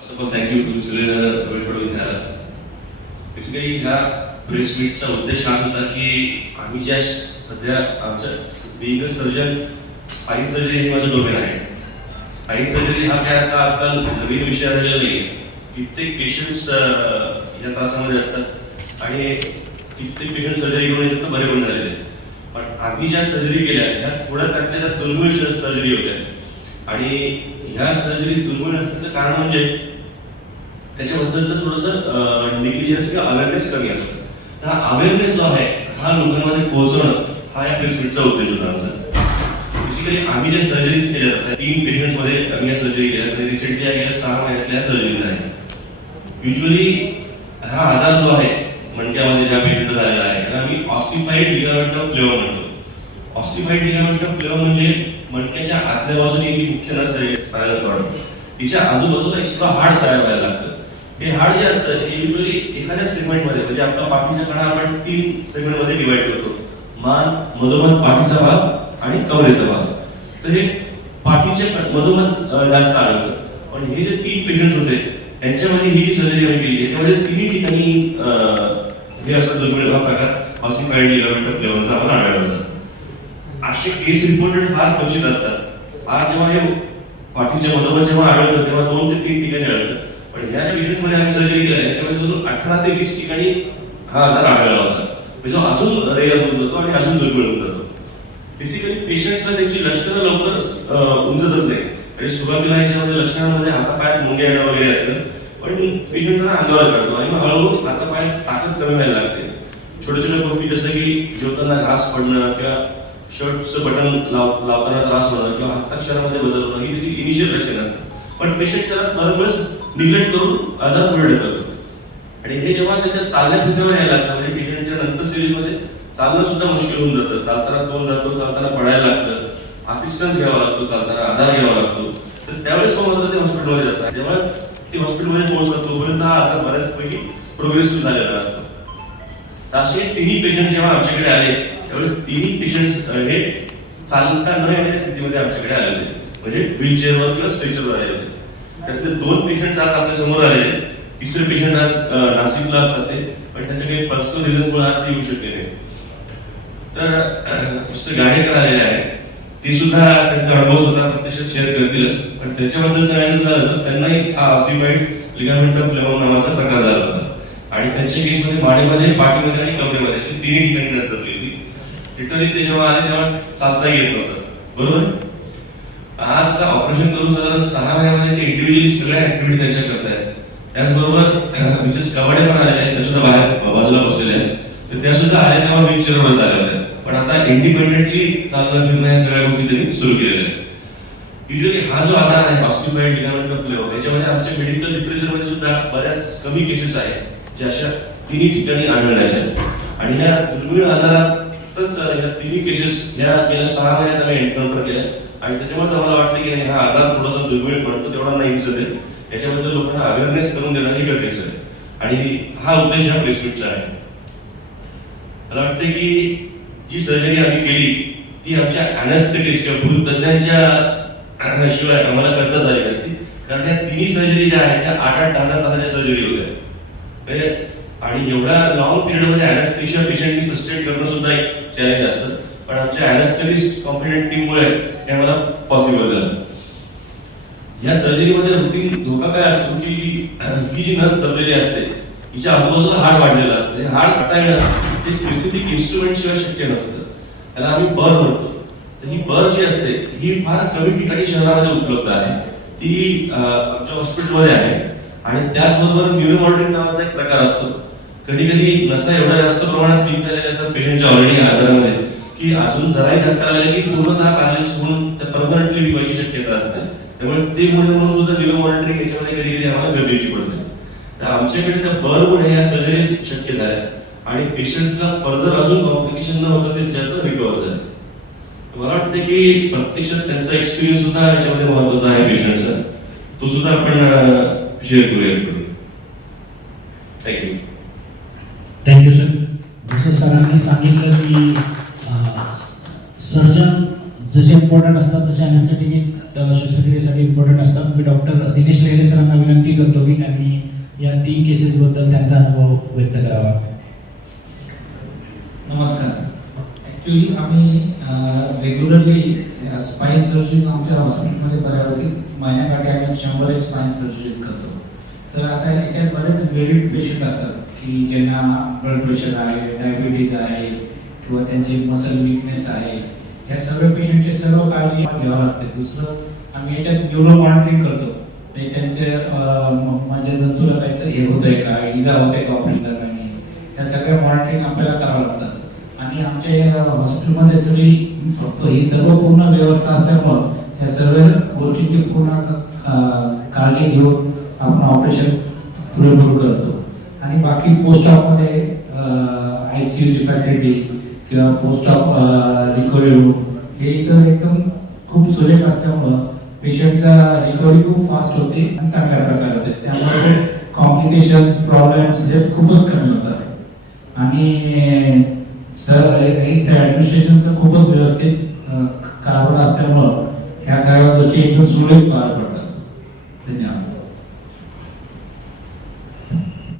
First of all thank you तुम्ही सगळे जण वेळ पडून इथे बेसिकली ह्या प्रेस मीटचा उद्देश हाच होता की आम्ही ज्या सध्या आमच्या बिंग सर्जन स्पाईन सर्जरी हे माझं डोमेन आहे. स्पाईन सर्जरी हा काय आता आजकाल नवीन विषय झालेला नाही कित्येक पेशंट्स या त्रासामध्ये असतात आणि कित्येक पेशंट सर्जरी करून याच्यातनं बरे पण झालेले पण आम्ही ज्या सर्जरी केल्या ह्या थोड्या त्यातल्या त्यात दुर्मिळ सर्जरी होत्या. आणि ह्या सर्जरी दुर्मिळ असण्याचं कारण म्हणजे त्याच्याबद्दलचं थोडंसं निग्लिजन्स किंवा अवेअरनेस कमी असतं. तर हा अवेअरनेस जो आहे हा लोकांमध्ये पोहोचवणं हा या प्लेसमेंटचा उद्देश होता आमचा. बेसिकली आम्ही ज्या सर्जरीज केल्या जातात तीन पेशंट्समध्ये आम्ही या सर्जरी केल्या तर रिसेंटली या गेल्या सहा महिन्यातल्या सर्जरीज आहेत युजली हा आजार जो आहे मणक्यामध्ये ज्या पेशंट झालेला आहे त्याला आम्ही ऑसिफाईड लिगामेंट ऑफ फ्लेवर म्हणतो. ऑसिफाईड लिगामेंट ऑफ फ्लेवर म्हणजे मणक्याच्या आतल्या बाजूने जी मुख्य नस स्पायनल कॉर्ड तिच्या आजूबाजूला एक्स्ट्रा हार्ड तयार व्हायला लागतं. हे हाड जे असतं हे युजली एखाद्या सेगमेंटमध्ये म्हणजे आपला पाठीचा कणा आपण तीन सेगमेंटमध्ये डिवाइड करतो. मान मधोमध पाठीचा भाग आणि कवरेचा भाग. तर हे पाठीचे मधोमध जास्त आढळतं. पण हे जे तीन पेशंट होते त्यांच्यामध्ये ही जी सर्जरी आम्ही केली त्याच्यामध्ये तिन्ही ठिकाणी हे असं दुर्मिळ भाग प्रकार ऑसिफाईड लिगामेंट फ्लेवरचा आपण आढळला होता असे केस रिपोर्टेड फार क्वचित असतात. फार जेव्हा हे पाठीच्या मधोमध जेव्हा आढळतं तेव्हा दोन ते तीन ठिकाणी आढळतं. पण ह्या ज्या पेशंटमध्ये आम्ही सर्जरी केल्या याच्यामध्ये जवळ अठरा ते वीस ठिकाणी हा आजार आढळला होता. म्हणजे अजून रेअर होऊन जातो आणि अजून दुर्मिळ होऊन जातो. बेसिकली पेशंट्सला त्याची लक्षणं लवकर उमजतच नाही. आणि सुरुवातीला याच्यामध्ये लक्षणांमध्ये हातापायात मुंग्या येणं वगैरे असतं. पण पेशंटना आंदोलन करतो. आणि मग हळूहळू हातापायात ताकद कमी व्हायला लागते. छोट्या छोट्या गोष्टी जसं की जेवताना घास पडणं किंवा शर्टचं बटन लाव लावताना त्रास होणं किंवा हस्ताक्षरामध्ये बदल होणं ही त्याची इनिशियल लक्षणं असतात. पण पेशंट त्याला बरेच वेळेस निग्लेक्ट करून आजार पुढे ढकलतो आणि हे जेव्हा त्याच्या चालण्या फिरण्यावर यायला लागतं म्हणजे पेशंटच्या नंतर सिरीजमध्ये चालणं सुद्धा मुश्किल होऊन जातं. चालताना तोल जातो चालताना पडायला लागतं. असिस्टन्स घ्यावा लागतो चालताना आधार घ्यावा लागतो. तर त्यावेळेस मग ते हॉस्पिटलमध्ये जातात. जेव्हा ते हॉस्पिटलमध्ये पोहोचतात तोपर्यंत हा आजार बऱ्याचपैकी प्रोग्रेसिव्ह झालेला असतो. तर असे तिन्ही पेशंट जेव्हा आमच्याकडे आले त्यावेळेस तिन्ही पेशंट हे चालता न येण्याच्या स्थितीमध्ये आमच्याकडे आलेले. होते. म्हणजे व्हीलचेअरवर किंवा स्ट्रेचरवर आले होते त्यातले दोन पेशंट आज आपल्यासमोर आले तिसरे पेशंट आज नाशिकला असतात ते. पण त्यांच्या काही पर्सनल रिझन्समुळे आज ते येऊ शकले नाही तर मिस्टर गाणेकर आलेले आहेत. ते सुद्धा त्यांचा अनुभव स्वतः प्रत्यक्षात शेअर करतीलच. पण त्याच्याबद्दल सांगायचं झालं तर त्यांनाही हा ऑसिफाईड लिगामेंट ऑफ लेमॉन नावाचा प्रकार झाला होता. आणि त्यांच्या केसमध्ये मानेमध्ये पाठीमध्ये आणि कमरेमध्ये अशी तिन्ही ठिकाणी नसतात दबली लिटरली ते जेव्हा आले तेव्हा चालता येत नव्हतं. बरोबर? आज का ऑपरेशन करून साधारण सहा महिन्यामध्ये ते इंडिव्हिज्युअली सगळ्या ऍक्टिव्हिटी त्यांच्या करतायत. त्याचबरोबर मिसेस कवाडे पण आलेल्या आहेत. त्या सुद्धा बाहेर बाजूला बसलेल्या आहेत. तर त्या सुद्धा आल्या तेव्हा व्हीलचेअरवर झाल्या होत्या पण आता इंडिपेंडेंटली चालणं फिरणं या सगळ्या गोष्टी त्यांनी सुरू केलेल्या आहेत. युजली हा जो आजार आहे ऑस्टिफाईड लिगामेंट ऑफ फ्लेवर याच्यामध्ये आमच्या मेडिकल लिटरेचरमध्ये सुद्धा बऱ्याच कमी केसेस आहेत ज्या अशा तिन्ही ठिकाणी आढळण्याच्या आणि या दुर्मिळ आजारातच या तिन्ही केसेस या गेल्या सहा महिन्यात आम्ही एन्काउंटर केल्या. आणि त्याच्यामुळेच आम्हाला वाटतं की नाही हा आजार थोडासा दुर्मिळ पडतो तेवढा नाही दिसत याच्याबद्दल लोकांना अवेअरनेस करून देणं हे गरजेचं आहे. आणि हा उद्देश हा प्लेसमेंटचा आहे. मला वाटतं की जी सर्जरी आम्ही केली ती आमच्या अॅनेस्थेटिस्ट किंवा भूततज्ञांच्या शिवाय आम्हाला करता झाली नसती. कारण या तिन्ही सर्जरी ज्या आहेत त्या आठ आठ दहा दहा तासाच्या सर्जरी होत्या. म्हणजे आणि एवढ्या लॉंग पिरियडमध्ये अॅनेस्थेशिया पेशंटनी सस्टेन करणं सुद्धा एक चॅलेंज असतं. पण आमच्या अॅनेस्थेटिस्ट कॉम्पिटंट टीममुळे हे मला पॉसिबल झालं. या सर्जरीमध्ये रुटीन धोका काय असतो की ही जी नस दबलेली असते हिच्या आजूबाजूला हाड वाढलेलं असते हाड करता येणं ते स्पेसिफिक इन्स्ट्रुमेंट शिवाय शक्य नसतं. त्याला आम्ही बर म्हणतो. तर ही बर जी असते ही फार कमी ठिकाणी शहरामध्ये उपलब्ध आहे. ती आमच्या हॉस्पिटलमध्ये आहे. आणि त्याचबरोबर न्यूरोमॉनिटरिंग नावाचा एक प्रकार असतो. कधी कधी नसा एवढ्या जास्त प्रमाणात वीक झालेल्या असतात पेशंटच्या ऑलरेडी आजारामध्ये. की अजून जराही धक्का लागला की पूर्णतः कार्यालय म्हणून त्या परमनंटली विकायची शक्यता असते. त्यामुळे ते मुळे म्हणून सुद्धा न्यूरो मॉनिटरिंग याच्यामध्ये कधी कधी आम्हाला गरजेची पडते. तर आमच्याकडे त्या बरमुळे या सर्जरी शक्य झाल्या. आणि पेशंट्सला फर्दर अजून कॉम्प्लिकेशन न होतं ते त्याच्यात रिकवर झाले. मला वाटतं की प्रत्यक्षात त्यांचा एक्सपिरियन्स सुद्धा याच्यामध्ये महत्त्वाचा आहे पेशंटचा तो सुद्धा आपण शेअर करूया थँक्यू थँक्यू सर जसं सरांनी सांगितलं की इम्पॉर्टंट असतात तसे अनेस्थेटिक शस्त्रक्रियेसाठी इम्पॉर्टंट असतात. मी डॉक्टर दिनेश लेरे सरांना विनंती करतो की आम्ही या तीन केसेसबद्दल त्यांचा अनुभव व्यक्त करावा. नमस्कार. ॲक्च्युली आम्ही रेग्युलरली स्पाईन सर्जरीज आमच्या हॉस्पिटलमध्ये बऱ्यापैकी महिन्याकाठी आम्ही शंभर एक स्पाईन सर्जरीज करतो. तर आता याच्यात बरेच वेरिड पेशंट असतात की ज्यांना ब्लड प्रेशर आहे डायबिटीज आहे किंवा त्यांची मसल विकनेस आहे. या सर्व पेशंटची सर्व काळजी घ्यावी लागते. दुसरं आम्ही याच्यात न्यूरो मॉनिटरिंग करतो. म्हणजे त्यांचे म्हणजे जंतूला काहीतरी हे होतंय का? इजा होतंय का ऑपरेशन दरम्यान? या सगळ्या मॉनिटरिंग आपल्याला करावं लागतात. आणि आमच्या या हॉस्पिटलमध्ये सगळी फक्त ही सर्व पूर्ण व्यवस्था असल्यामुळं या सर्व गोष्टींची पूर्ण काळजी घेऊन आपण ऑपरेशन पुरेपूर करतो. आणि बाकी पोस्ट ऑफमध्ये आय सी यूची फॅसिलिटी किंवा पोस्ट ऑफ रिकव्हरी रूम हे इथं एकदम खूप सुरेख असल्यामुळं पेशंटचा रिकव्हरी खूप फास्ट होते आणि चांगल्या प्रकारे होते. त्यामुळे कॉम्प्लिकेशन्स प्रॉब्लेम्स हे खूपच कमी होतात. आणि सर इथं ॲडमिनिस्ट्रेशनचं खूपच व्यवस्थित कारभार असल्यामुळं ह्या सगळ्या गोष्टी एकदम सुरळीत पार पडतात. धन्यवाद.